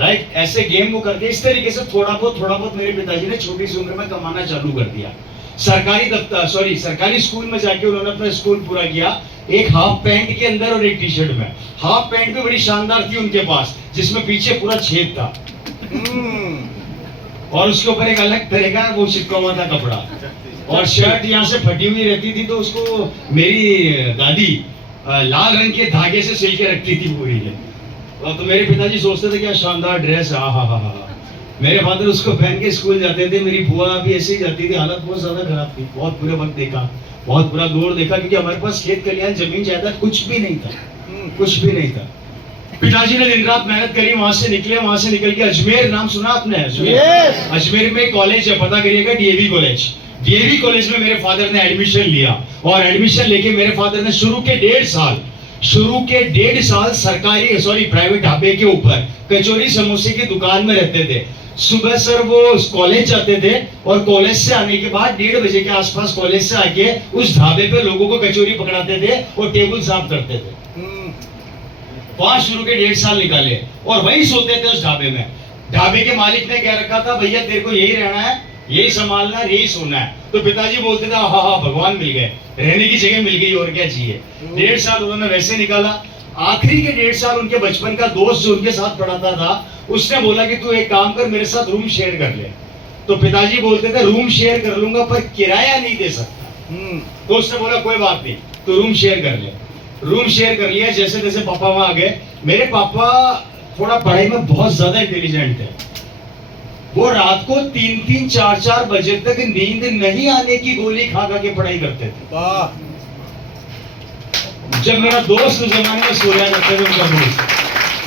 Right. ऐसे game वो करके इस तरीके से थोड़ा बहुत मेरे पिताजी ने छोटी सी उम्र में कमाना चालू कर दिया। सरकारी स्कूल में जाके उन्होंने अपना स्कूल पूरा किया, एक हाफ पैंट के अंदर और एक टी शर्ट में। हाफ पैंट भी बड़ी शानदार थी उनके पास, जिसमें पीछे पूरा छेद था और उसके ऊपर एक अलग तरह का वो चिपका हुआ था कपड़ा, और शर्ट यहाँ से फटी हुई रहती थी, तो उसको मेरी दादी लाल रंग के धागे से सिल के रखती थी पूरी है। और तो मेरे पिताजी सोचते थे क्या शानदार ड्रेस, हा। मेरे फादर उसको पहन के स्कूल जाते थे, मेरी बुआ भी ऐसे ही जाती थी। हालत बहुत ज्यादा खराब थी, बहुत बुरे वक्त देखा, बहुत बुरा दौर देखा, क्योंकि हमारे पास खेत खलियान जमीन जायदाद कुछ भी नहीं था, कुछ भी नहीं था। पिताजी ने दिन रात मेहनत करी, वहां से निकल के अजमेर, नाम सुना आपने? अजमेर में कॉलेज है, पता करिएगा, डीएवी कॉलेज में मेरे फादर ने एडमिशन लिया, और एडमिशन लेके मेरे फादर ने शुरू के 1.5 साल प्राइवेट ढाबे के ऊपर कचौरी समोसे की दुकान में रहते थे। सुबह सर वो कॉलेज जाते थे, और कॉलेज से आने के बाद 1:30 बजे के आसपास कॉलेज से आके उस ढाबे पे लोगों को कचौरी पकड़ाते थे और टेबल साफ करते थे। वहां शुरू के 1.5 साल निकाले, और वहीं सोते थे उस ढाबे में। ढाबे के मालिक ने कह रखा था, भैया तेरे को यही रहना है, यही संभालना है, यही सोना है। तो पिताजी बोलते थे हाँ भगवान मिल गए, रहने की जगह मिल गई, और क्या चाहिए। 1.5 साल उन्होंने वैसे निकाला। आखिरी के 1.5 साल उनके बचपन का दोस्त जो उनके साथ पढ़ाता था, उसने बोला कि तू एक काम कर, मेरे साथ रूम शेयर कर ले। तो पिताजी बोलते थे रूम शेयर कर लूंगा पर किराया नहीं दे सकता। तो उसने बोला कोई बात नहीं, तो रूम शेयर कर ले। रूम शेयर कर लिया। जैसे जैसे पापा वहां आ गए, मेरे पापा थोड़ा पढ़ाई में बहुत ज्यादा इंटेलिजेंट थे। वो रात को 3-3, 4-4 बजे तक नींद नहीं आने की गोली खा के पढ़ाई करते थे। जब मेरा दोस्त उस जमाने में सोया करते थे, उनका दोस्त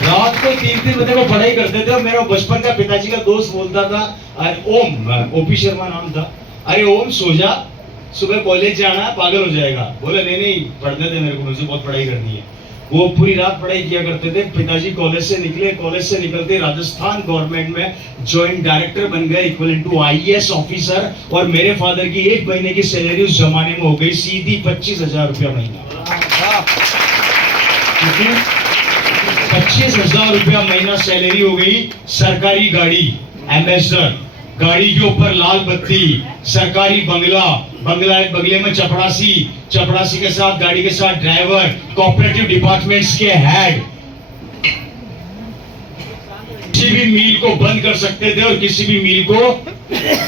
रात को 3-3 बजे को पढ़ाई करते थे, और मेरा बचपन का पिताजी का दोस्त बोलता था, अरे ओम, ओपी शर्मा नाम था, अरे ओम सो जा, सुबह कॉलेज जाना है, पागल हो जाएगा। बोले नहीं पढ़ने दे मेरे को, मुझे बहुत पढ़ाई करनी है। वो पूरी रात पढ़ाई किया करते थे। पिताजी कॉलेज से निकलते राजस्थान गवर्नमेंट में जॉइंट डायरेक्टर बन गए, इक्विवेलेंट टू आईएएस ऑफिसर। और मेरे फादर की 1 महीने की सैलरी उस जमाने में हो गई सीधी 25,000 रुपया महीना। 25,000 रुपया महीना सैलरी हो गई। सरकारी गाड़ी एम्बेसडर, गाड़ी के ऊपर लाल बत्ती, सरकारी बंगले में चपड़ासी के साथ, गाड़ी के साथ ड्राइवर, कोऑपरेटिव डिपार्टमेंट्स के हेड। किसी भी मील को बंद कर सकते थे और किसी भी मील को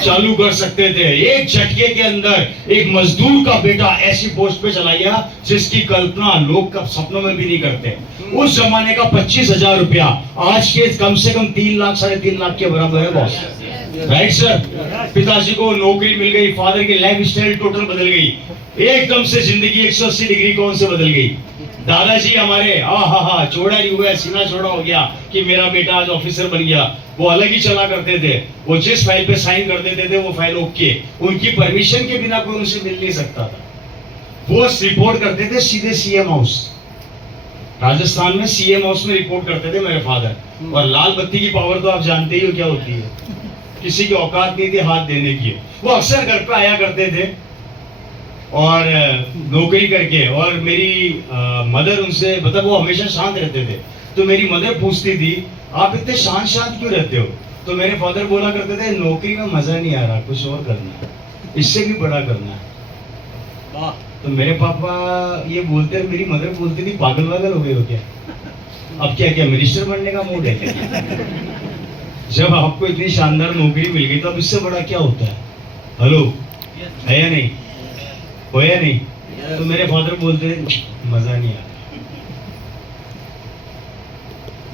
चालू कर सकते थे। एक झटके के अंदर एक मजदूर का बेटा ऐसी पोस्ट पे चला गया जिसकी कल्पना लोग कब सपनों में भी नहीं करते। उस जमाने का 25,000 रुपया आज के कम से कम 3 लाख 3.5 लाख के बराबर है बॉस। Right sir. पिताजी को नौकरी मिल गई, फादर की लाइफ स्टाइल टोटल बदल गई, एकदम से जिंदगी 180 डिग्री कौन से बदल गई। दादाजी हमारे चौड़ा नहीं हुआ, सीना चौड़ा हो गया कि मेरा बेटा आज ऑफिसर बन गया। वो अलग ही चला करते थे, वो जिस फाइल पे साइन कर देते थे वो फाइल ओके, उनकी परमिशन के बिना कोई उनसे मिल नहीं सकता था। वो रिपोर्ट करते थे सीधे सीएम हाउस, राजस्थान में सीएम हाउस में रिपोर्ट करते थे मेरे फादर। और लाल बत्ती की पावर तो आप जानते ही हो क्या होती है, किसी की औकात नहीं थी हाथ देने की। वो अक्सर घर पे आया करते थे और नौकरी करके, और मेरी मदर उनसे, मतलब वो हमेशा शांत रहते थे, तो मेरी मदर पूछती थी आप इतने शांत क्यों रहते हो। तो मेरे फादर बोला करते थे नौकरी में मजा नहीं आ रहा, कुछ और करना है, इससे भी बड़ा करना है। तो मेरे पापा ये बोलते, मेरी मदर बोलती थी पागल वागल हो गए हो क्या, अब क्या मिनिस्टर बनने का मूड है क्या। जब आपको इतनी शानदार नौकरी मिल गई तो अब इससे बड़ा क्या होता है। हेलो, है या नहीं, हो या नहीं। तो मेरे फादर बोलते मजा नहीं आया।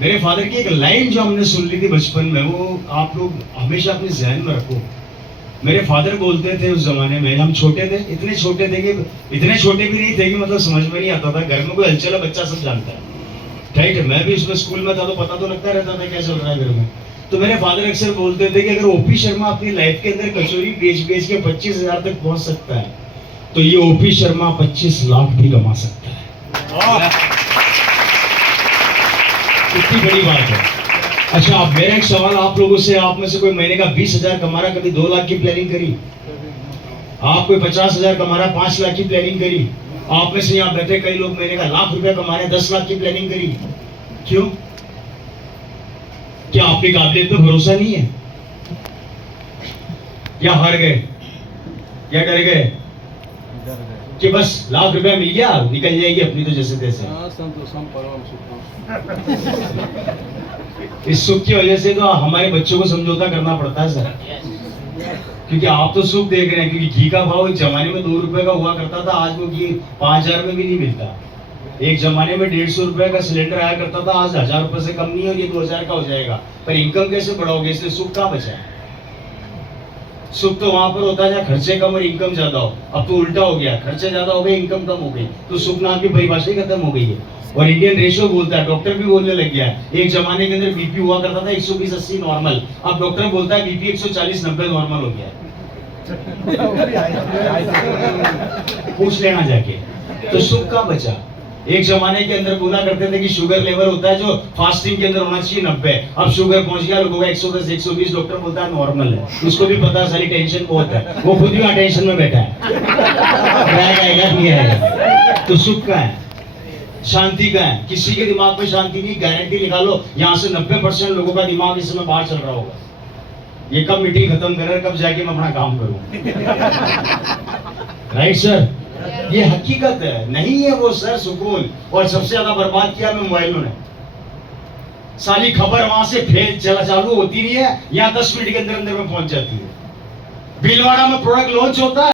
मेरे फादर की एक लाइन जो हमने सुन ली थी बचपन में, वो आप लोग हमेशा अपने जहन में रखो। मेरे फादर बोलते थे उस जमाने में, हम छोटे थे, इतने छोटे थे कि इतने छोटे भी नहीं थे कि मतलब समझ में नहीं आता था, घर में कोई हलचल है बच्चा सब जानता है, राइट है। मैं भी उसमें स्कूल में था तो पता तो लगता रहता था क्या चल रहा है घर में। तो मेरे फादर अक्सर बोलते थे कि अगर ओपी शर्मा अपनी लाइफ के अंदर कचौरी बेच के 25,000 तक पहुंच सकता है, तो ये ओपी शर्मा 25 लाख भी कमा सकता है। कितनी बड़ी बात है। अच्छा, आप मेरा एक सवाल आप लोगों से, आप में से कोई महीने का 20,000 कमा रहा, कभी 2 लाख की प्लानिंग करी? आप कोई 50,000 कमा रहा, 5 लाख की प्लानिंग करी? आप में से यहाँ बैठे कई लोग महीने का 1 लाख रुपया कमा रहे, 10 लाख की प्लानिंग करी? क्यों? क्या आपकी काबिलियत पे भरोसा नहीं है? या हार गए या डर गए कि बस लाख रुपया मिल गया निकल जाएगी अपनी तो जैसे तैसे? इस सुख की वजह से तो हमारे बच्चों को समझौता करना पड़ता है सर, क्योंकि आप तो सुख देख रहे हैं। क्योंकि घी का भाव एक जमाने में 2 रुपए का हुआ करता था, आज वो घी 5,000 में भी नहीं मिलता। एक जमाने में 150 रुपए का सिलेंडर आया करता था, आज 1,000 रुपए से कम नहीं है और ये 2,000 का हो जाएगा। पर इनकम कैसे बढ़ाओगे? इसलिए सुख कहाँ बचा है? सुख तो वहां पर होता है जहाँ खर्चे कम और इनकम ज्यादा हो। अब तो उल्टा हो गया, खर्चे ज्यादा हो गए, इनकम कम हो गई, तो सुख नाम की परिभाषा ही खत्म हो गई है। और इंडियन रेशियो बोलता है, डॉक्टर भी बोलने लग गया है। एक जमाने के अंदर बीपी हुआ करता था 120/80 नॉर्मल, अब डॉक्टर बोलता है बीपी 140/90 नॉर्मल हो गया है। पूछ लेना जाके। तो सुख का बचा। एक जमाने के अंदर बोला करते थे कि शुगर लेवल होता है जो फास्टिंग के अंदर होना चाहिए 90, अब शुगर पहुंच गया लोगों का 110 120, डॉक्टर बोलता है नॉर्मल है। उसको भी पता सारी टेंशन बहुत है, वो खुद भी टेंशन में बैठा है, आएगा नहीं आएगा। तो सुख का है, शांति का है। किसी के दिमाग में शांति नहीं, गारंटी निकालो यहाँ से 90% लोगों का दिमाग इस समय बाहर चल रहा होगा। ये कब मीटिंग खत्म करे, कब जाके मैं अपना काम करूं। राइट सर, ये हकीकत है। नहीं है वो सर सुकून। और सबसे ज्यादा बर्बाद किया मैं मोबाइलों ने। सारी खबर वहां से फेल चला चालू होती नहीं है, यहाँ 10 मिनट के अंदर अंदर में पहुंच जाती है। भीलवाड़ा में प्रोडक्ट लॉन्च होता है,